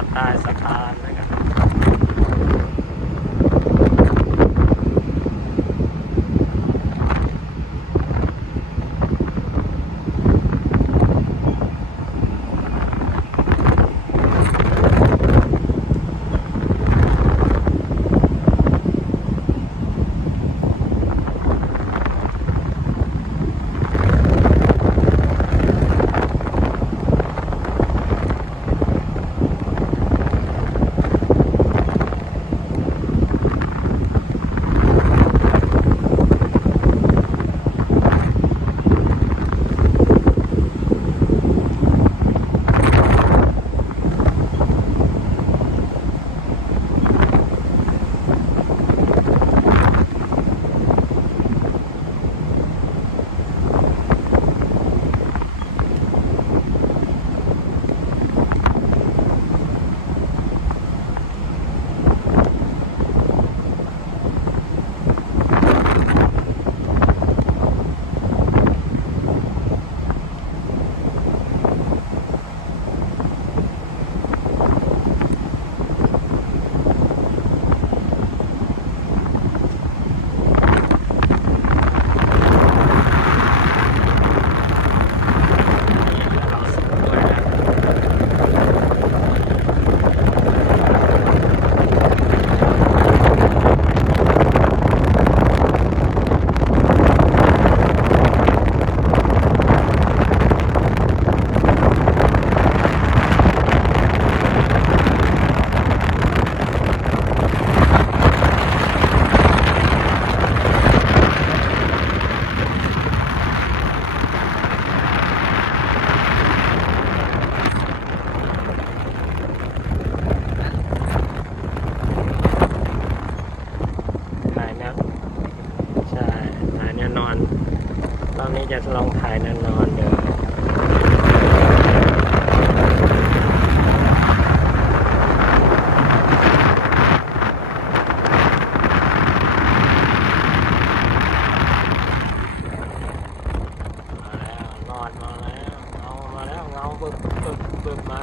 อดใต้สะพาน นอนรอบนี้จะลองถ่ายนวนอนเดี๋ยวมาแล้วนอนมาแล้วเงามาแล้วเงาบึบบึบบึบมา